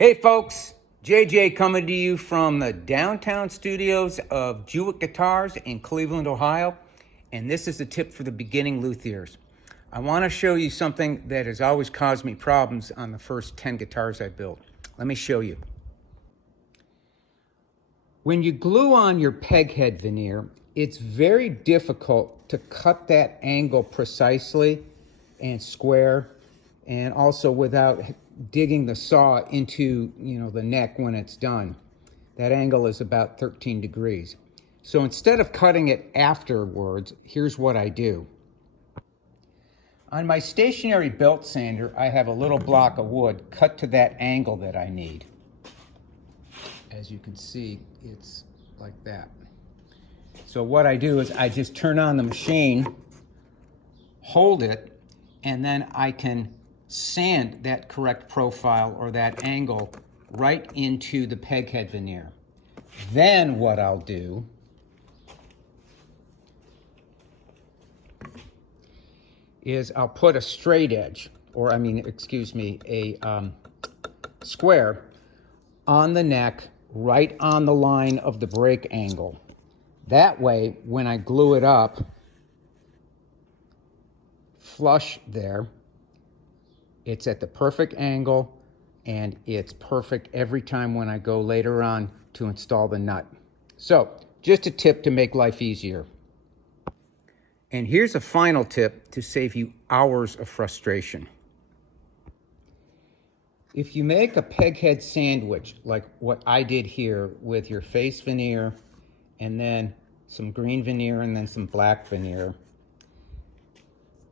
Hey folks, JJ coming to you from the downtown studios of Jewett Guitars in Cleveland, Ohio. And this is a tip for the beginning luthiers. I want to show you something that has always caused me problems on the first 10 guitars I built. Let me show you. When you glue on your peghead veneer, it's very difficult to cut that angle precisely and square, and also without digging the saw into the neck when it's done. That angle is about 13 degrees. So instead of cutting it afterwards, here's what I do. On my stationary belt sander, I have a little block of wood cut to that angle that I need. As you can see, it's like that. So what I do is I just turn on the machine, hold it, and then I can sand that correct profile or that angle right into the peghead veneer. Then what I'll do is I'll put a straight edge, or a square on the neck right on the line of the break angle. That way, when I glue it up flush there, it's at the perfect angle, and it's perfect every time when I go later on to install the nut. So, just a tip to make life easier. And here's a final tip to save you hours of frustration. If you make a peghead sandwich, like what I did here with your face veneer, and then some green veneer, and then some black veneer,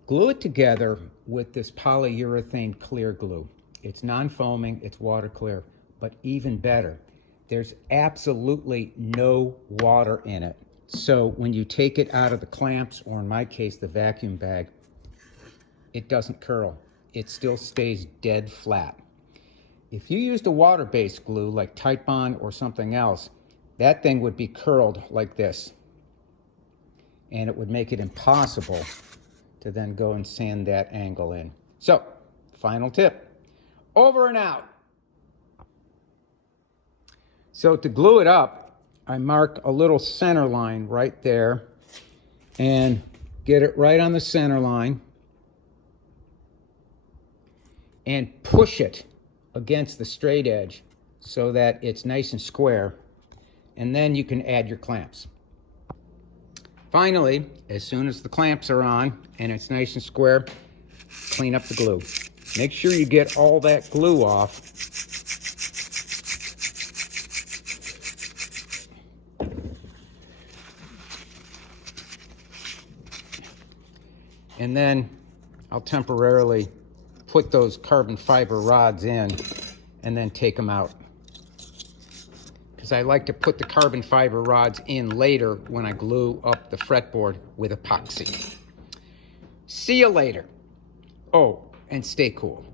glue it together with this polyurethane clear glue. It's non-foaming, it's water clear, but even better, there's absolutely no water in it. So when you take it out of the clamps, or in my case, the vacuum bag, it doesn't curl. It still stays dead flat. If you used a water-based glue like Titebond or something else, that thing would be curled like this. And it would make it impossible to then go and sand that angle in. So, final tip, over and out. So to glue it up, I mark a little center line right there and get it right on the center line and push it against the straight edge so that it's nice and square, and then you can add your clamps. Finally, as soon as the clamps are on and it's nice and square, clean up the glue. Make sure you get all that glue off. And then I'll temporarily put those carbon fiber rods in and then take them out, because I like to put the carbon fiber rods in later when I glue up the fretboard with epoxy. See you later. Oh, and stay cool.